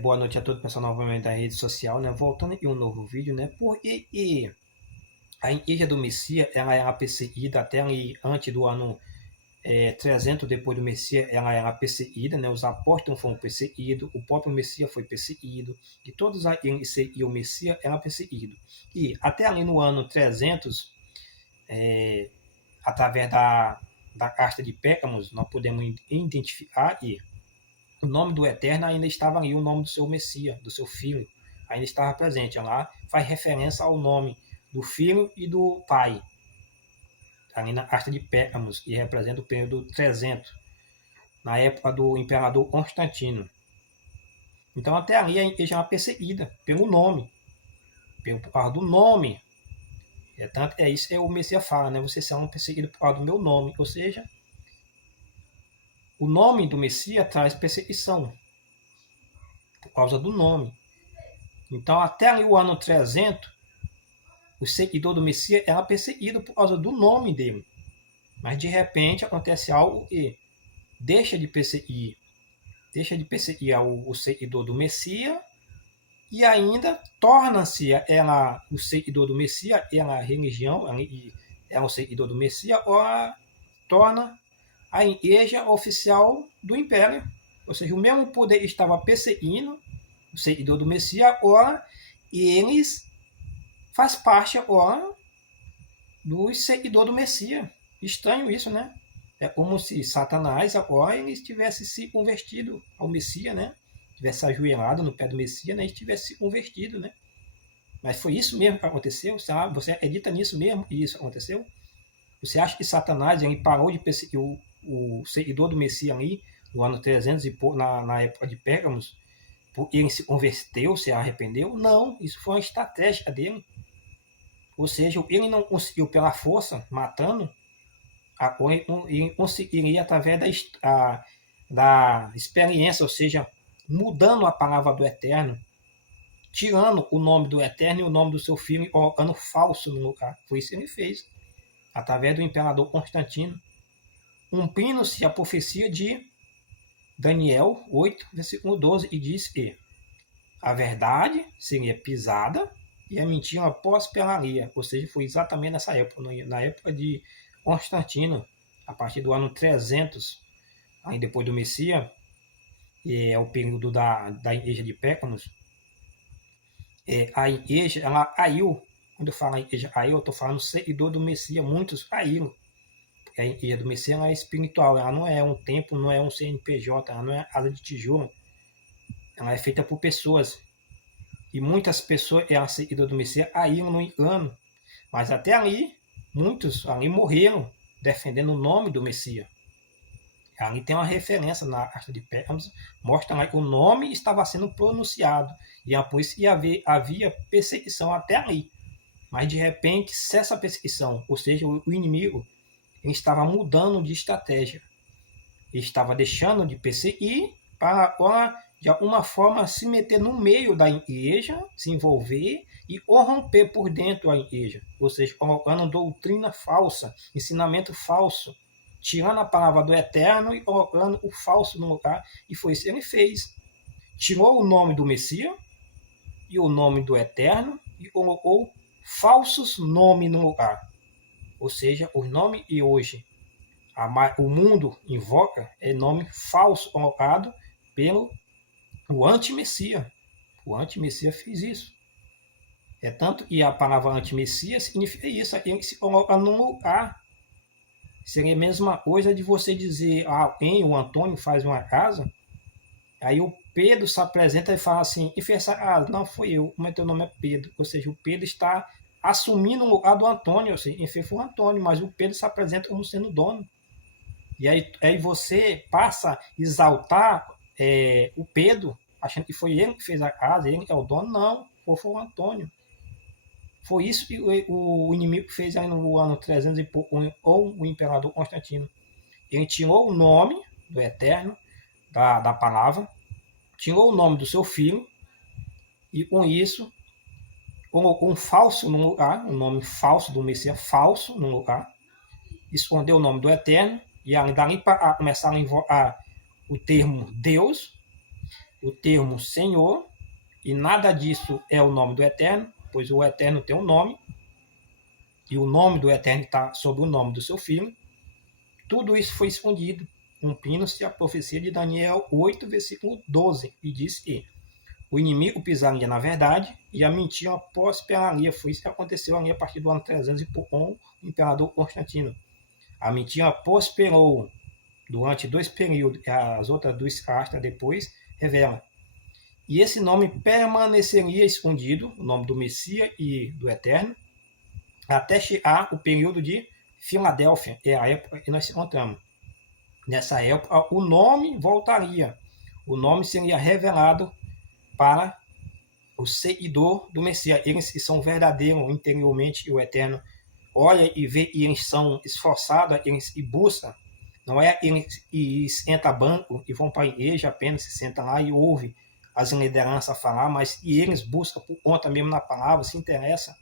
Boa noite a todo o pessoal novamente da rede social, né? Voltando em um novo vídeo, né? A igreja do Messias, ela era perseguida até ali antes do ano 300 depois do Messias, ela era perseguida, né? Os apóstolos foram perseguidos, o próprio Messias foi perseguido, e todos aqueles que seguiam o Messias eram perseguidos. E até ali no ano 300, através da carta de Pérgamos, nós podemos identificar e o nome do Eterno ainda estava ali, o nome do seu Messias, do seu Filho, ainda estava presente. Lá faz referência ao nome do Filho e do Pai, ali na Carta de Pérgamos, e representa o período 300, na época do imperador Constantino. Então, até ali a igreja era perseguida pelo nome, por causa do nome. Tanto é isso que o Messias fala, né? Vocês serão perseguidos por causa do meu nome. Ou seja, o nome do Messias traz perseguição, por causa do nome. Então, até ali o ano 300, o seguidor do Messias era perseguido por causa do nome dele. Mas de repente acontece algo e deixa de perseguir o seguidor do Messias e ainda torna-se ela o seguidor do Messias, ela a religião, ela o seguidor do Messias, ou torna a igreja oficial do império. Ou seja, o mesmo poder estava perseguindo o seguidor do Messias, ora, e eles faz parte agora do seguidor do Messias. Estranho isso, né? É como se Satanás agora ele tivesse se convertido ao Messias, né? Tivesse ajoelhado no pé do Messias, né? E tivesse se convertido, né? Mas foi isso mesmo que aconteceu? Você acredita nisso mesmo que isso aconteceu? Você acha que Satanás ele parou de perseguir o seguidor do Messias ali no ano 300 e na época de Pérgamos? Ele se converteu, se arrependeu? Não, isso foi uma estratégia dele. Ou seja, ele não conseguiu pela força, matando, ele conseguiria através da experiência, ou seja, mudando a palavra do Eterno, tirando o nome do Eterno e o nome do seu filho e colocando falso no lugar. Foi isso que ele fez, através do imperador Constantino, cumprindo-se a profecia de Daniel 8, versículo 12, e diz que a verdade seria pisada e a mentira prosperaria. Ou seja, foi exatamente nessa época, na época de Constantino, a partir do ano 300, aí depois do Messias, que é o período da igreja de Pérgamos, a igreja ela caiu. Quando eu falo a igreja caiu, eu estou falando seguidor do Messias, muitos caíram. A igreja do Messias ela é espiritual, ela não é um templo, não é um CNPJ, ela não é asa de tijolo, ela é feita por pessoas. E muitas pessoas eram seguidoras do Messias caíram no engano. Mas até ali, muitos ali morreram defendendo o nome do Messias. Ali tem uma referência na carta de Pérgamos, mostra lá que o nome estava sendo pronunciado. E por isso que havia perseguição até ali. Mas de repente cessa a perseguição, ou seja, o inimigo ele estava mudando de estratégia. Ele estava deixando de perseguir para de alguma forma se meter no meio da igreja, se envolver e corromper por dentro a igreja. Ou seja, colocando doutrina falsa, ensinamento falso, tirando a palavra do Eterno e colocando o falso no lugar. E foi isso que ele fez. Tirou o nome do Messias e o nome do Eterno e colocou falsos nomes no lugar. Ou seja, os nomes e hoje o mundo invoca é nome falso colocado pelo o anti-Messias. O anti-Messias fez isso. É tanto que a palavra anti-Messias significa isso, ele se coloca num lugar. Seria a mesma coisa de você dizer a alguém, o Antônio faz uma casa, aí o Pedro se apresenta e fala assim, e fez essa casa? Não, foi eu, mas teu nome é Pedro. Ou seja, o Pedro está assumindo o lugar do Antônio, ou seja, enfim, foi o Antônio, mas o Pedro se apresenta como sendo dono. E aí você passa a exaltar o Pedro, achando que foi ele que fez a casa, ele que é o dono. Não, foi o Antônio. Foi isso que o inimigo fez aí no ano 300 e pouco, ou o imperador Constantino. Ele tirou o nome do Eterno, da palavra, tirou o nome do seu filho, e com isso colocou um falso no lugar, um nome falso do Messias falso no lugar, escondeu o nome do Eterno, e dali para começar a invocar o termo Deus, o termo Senhor, e nada disso é o nome do Eterno, pois o Eterno tem um nome, e o nome do Eterno está sobre o nome do seu Filho. Tudo isso foi escondido, cumprindo-se a profecia de Daniel 8, versículo 12, e diz que o inimigo pisaria na verdade e a mentira prosperaria. Foi isso que aconteceu ali a partir do ano 300 com o imperador Constantino. A mentira prosperou durante 2 períodos, e as outras 2 cartas depois revelam. E esse nome permaneceria escondido, o nome do Messias e do Eterno, até chegar o período de Filadélfia, é a época que nós encontramos. Nessa época, o nome voltaria. O nome seria revelado para o seguidor do Messias. Eles que são verdadeiros interiormente, e o Eterno olha e vê, e eles são esforçados, eles que buscam. Não é eles entram banco e vão para a igreja apenas, se sentam lá e ouvem as lideranças falar, mas e eles buscam por conta mesmo na palavra, se interessam.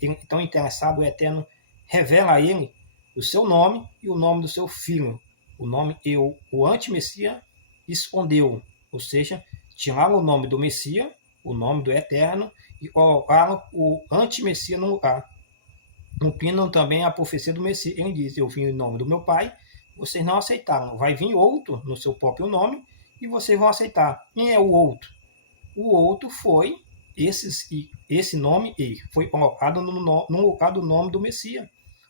Estão interessados, o Eterno revela a ele o seu nome e o nome do seu filho. O nome e o anti-Messias escondeu, ou seja, tiraram o nome do Messias, o nome do Eterno, e colocaram o anti-Messias no lugar. Cumprindo também a profecia do Messias. Ele diz: eu vim em nome do meu Pai, vocês não aceitaram. Vai vir outro no seu próprio nome e vocês vão aceitar. Quem é o outro? O outro foi esse nome e foi colocado no lugar do nome do Messias.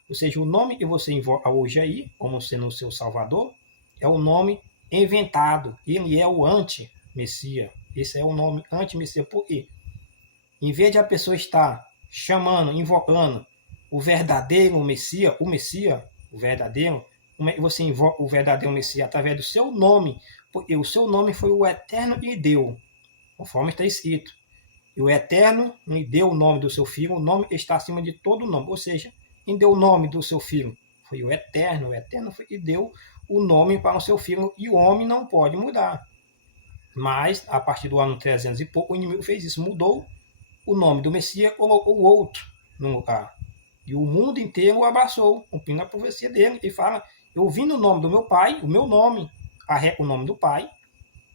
Ou seja, o nome que você invoca hoje aí, como sendo o seu Salvador, é o nome inventado. Ele é o anti-Messias. Esse é o nome anti-Messias. Por quê? Em vez de a pessoa estar chamando, invocando o verdadeiro Messias, o verdadeiro, você invoca o verdadeiro Messias através do seu nome, porque o seu nome foi o Eterno que lhe deu, conforme está escrito. E o Eterno lhe deu o nome do seu filho, o nome está acima de todo nome. Ou seja, quem deu o nome do seu filho foi o Eterno foi que deu o nome para o seu filho, e o homem não pode mudar. Mas, a partir do ano 300 e pouco, o inimigo fez isso, mudou o nome do Messias, colocou o outro no lugar. E o mundo inteiro o abraçou, cumprindo a profecia dele. Ele fala: eu vim no nome do meu Pai, o meu nome carrega o nome do Pai,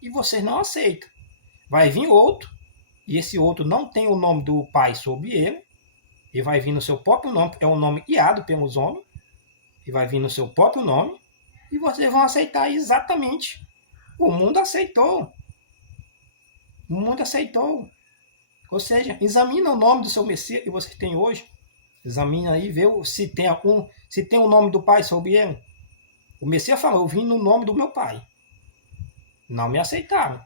e vocês não aceitam. Vai vir outro, e esse outro não tem o nome do Pai sobre ele, e vai vir no seu próprio nome, é um nome guiado pelos homens, e vai vir no seu próprio nome, e vocês vão aceitar exatamente. O mundo aceitou. O mundo aceitou. Ou seja, examina o nome do seu Messias que você tem hoje. Examina aí, vê se tem o nome do Pai sobre ele. O Messias falou: eu vim no nome do meu Pai. Não me aceitaram.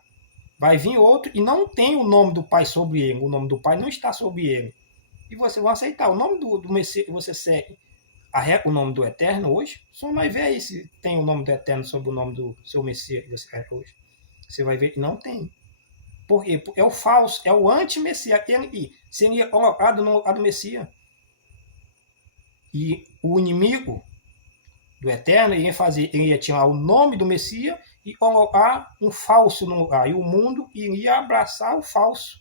Vai vir outro e não tem o nome do Pai sobre ele. O nome do Pai não está sobre ele. E você vai aceitar. O nome do Messias que você segue, o nome do Eterno hoje, só vai ver aí se tem o nome do Eterno sobre o nome do seu Messias que você segue hoje. Você vai ver que não tem. Porque é o falso, é o anti-Messias. Ele seria colocado no lugar do Messias. E o inimigo do Eterno ele ia tirar o nome do Messias e colocar um falso no lugar. E o mundo iria abraçar o falso,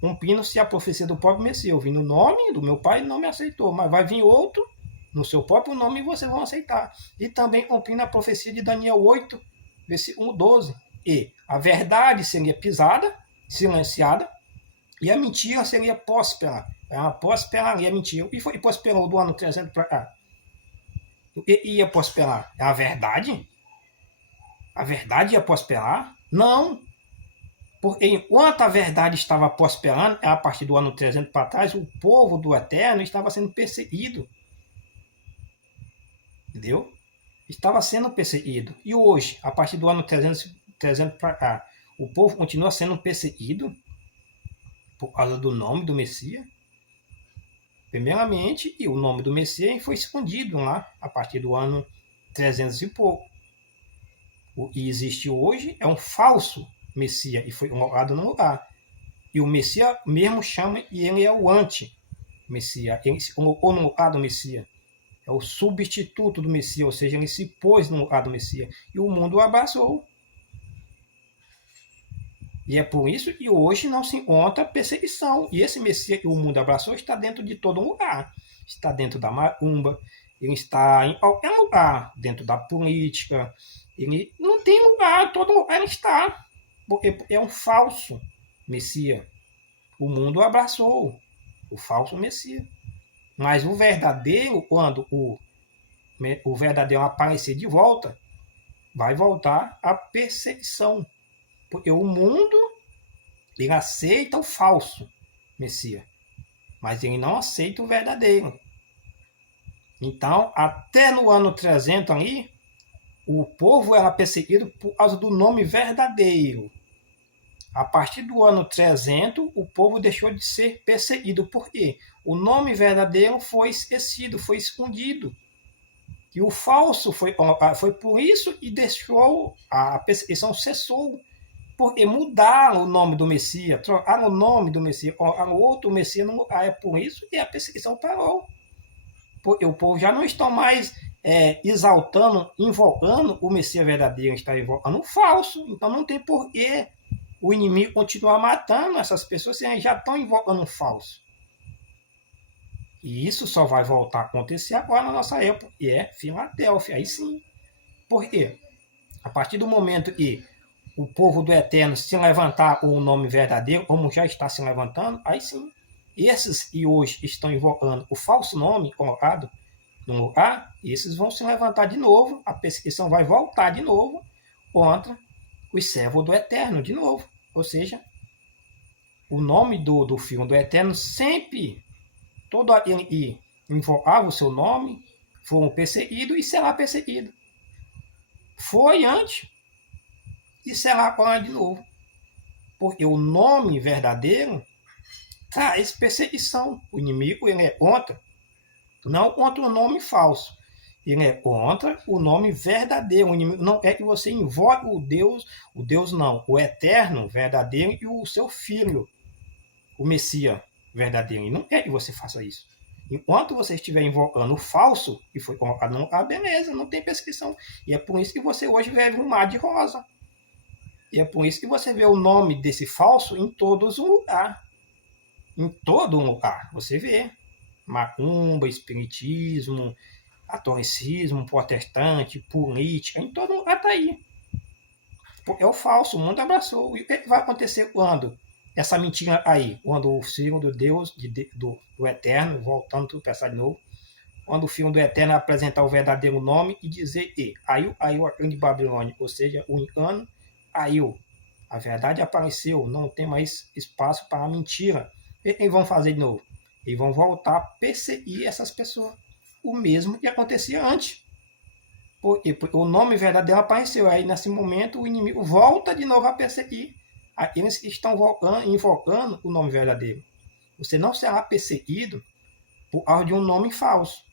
cumprindo-se a profecia do próprio Messias. Eu vim no nome do meu Pai e não me aceitou, mas vai vir outro no seu próprio nome e vocês vão aceitar. E também cumprindo a profecia de Daniel 8, versículo 12. E a verdade seria pisada, silenciada, e a mentira seria próspera. Ela prosperaria a mentira. E prosperou do ano 300 para cá. E ia prosperar? É a verdade? A verdade ia prosperar? Não. Porque enquanto a verdade estava prosperando, a partir do ano 300 para trás, o povo do Eterno estava sendo perseguido. Entendeu? Estava sendo perseguido. E hoje, a partir do ano 300 para cá, o povo continua sendo perseguido por causa do nome do Messias. Primeiramente, e o nome do Messias foi escondido lá a partir do ano 300 e pouco. O que existe hoje é um falso Messias e foi colocado no lugar. E o Messias mesmo chama, e ele é o anti-Messias. Ele se colocou no lugar do Messias. É o substituto do Messias, ou seja, ele se pôs no lugar do Messias. E o mundo o abraçou. E é por isso que hoje não se encontra perseguição. E esse Messias que o mundo abraçou está dentro de todo lugar. Está dentro da macumba, ele está em qualquer lugar, dentro da política. Ele não tem lugar, todo lugar ele está. É um falso Messias. O mundo abraçou o falso Messias. Mas o verdadeiro, quando o verdadeiro aparecer de volta, vai voltar a perseguição. Porque o mundo, ele aceita o falso Messias, mas ele não aceita o verdadeiro. Então, até no ano 300 ali, o povo era perseguido por causa do nome verdadeiro. A partir do ano 300, o povo deixou de ser perseguido. Por quê? O nome verdadeiro foi esquecido, foi escondido. E o falso foi por isso e deixou, a perseguição cessou. Porque mudaram o nome do Messias, trocaram o nome do Messias, colocaram outro Messias no lugar. É por isso que a perseguição parou. Porque o povo já não está mais exaltando, invocando o Messias verdadeiro, está invocando o falso. Então não tem porquê o inimigo continuar matando essas pessoas se já estão invocando o falso. E isso só vai voltar a acontecer agora na nossa época, e é Filadélfia, aí sim. Por quê? A partir do momento que o povo do Eterno se levantar o nome verdadeiro, como já está se levantando, aí sim. Esses que hoje estão invocando o falso nome colocado no lugar, esses vão se levantar de novo, a perseguição vai voltar de novo contra os servos do Eterno, de novo. Ou seja, o nome do filho do Eterno sempre, todo aquele que invocava o seu nome, foram perseguidos e será perseguido. Foi antes e será agora de novo. Porque o nome verdadeiro traz perseguição. O inimigo ele é contra, não contra o nome falso. Ele é contra o nome verdadeiro. O inimigo não é que você invoque o Deus não, o eterno verdadeiro e o seu filho, o Messias verdadeiro. E não quer que você faça isso. Enquanto você estiver invocando o falso, que foi colocado, beleza, não tem perseguição. E é por isso que você hoje vive um mar de rosa. E é por isso que você vê o nome desse falso em todos os lugares. Em todo lugar. Você vê. Macumba, espiritismo, catolicismo, protestante, política, em todo lugar está aí. É o falso, o mundo abraçou. E o que vai acontecer quando? Essa mentira aí, quando o filho do Deus, do Eterno, voltando tudo pensar de novo, quando o filho do Eterno apresentar o verdadeiro nome e dizer que aí a grande Babilônia, ou seja, o engano, a verdade apareceu, não tem mais espaço para a mentira. E eles vão fazer de novo? Eles vão voltar a perseguir essas pessoas. O mesmo que acontecia antes. Porque o nome verdadeiro apareceu. Aí, nesse momento, o inimigo volta de novo a perseguir aqueles que estão invocando o nome verdadeiro. Você não será perseguido por causa de um nome falso.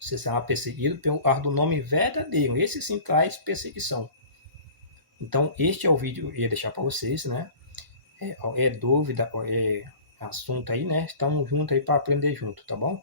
Você será perseguido pelo causa do nome verdadeiro. Esse sim traz perseguição. Então, este é o vídeo que eu ia deixar para vocês, né? Dúvida, assunto aí, né? Estamos juntos aí para aprender junto, tá bom?